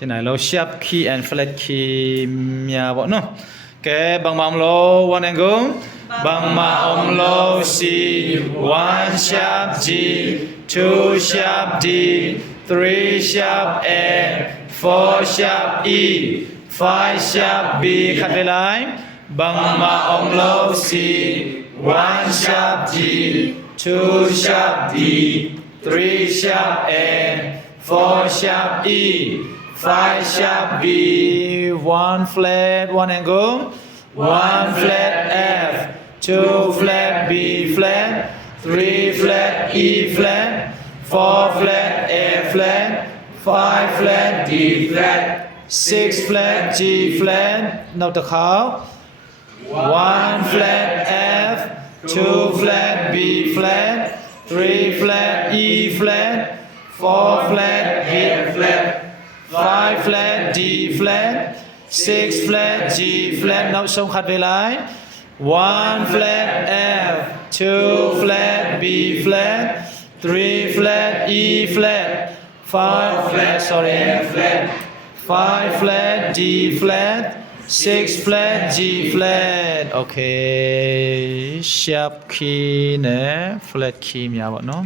xin này lo sharp key and flat key nhà bọn nó cái bằng mỏng lo one and go bằng mà ông lo C one sharp G two sharp D three sharp A four sharp E five sharp B khắc về lại bằng mà ông lo C one sharp G two sharp D three sharp A four sharp E five sharp B one flat one angle one flat F two flat B flat three flat E flat four flat A flat five flat D flat six flat G flat now the khảo one flat F two flat B flat three flat E flat four flat A flat five flat D flat six flat G flat now xong khát về lại one flat F two flat B flat three flat E flat five flat five flat D flat six flat G flat okay sharp key nè flat key nhà bọn nó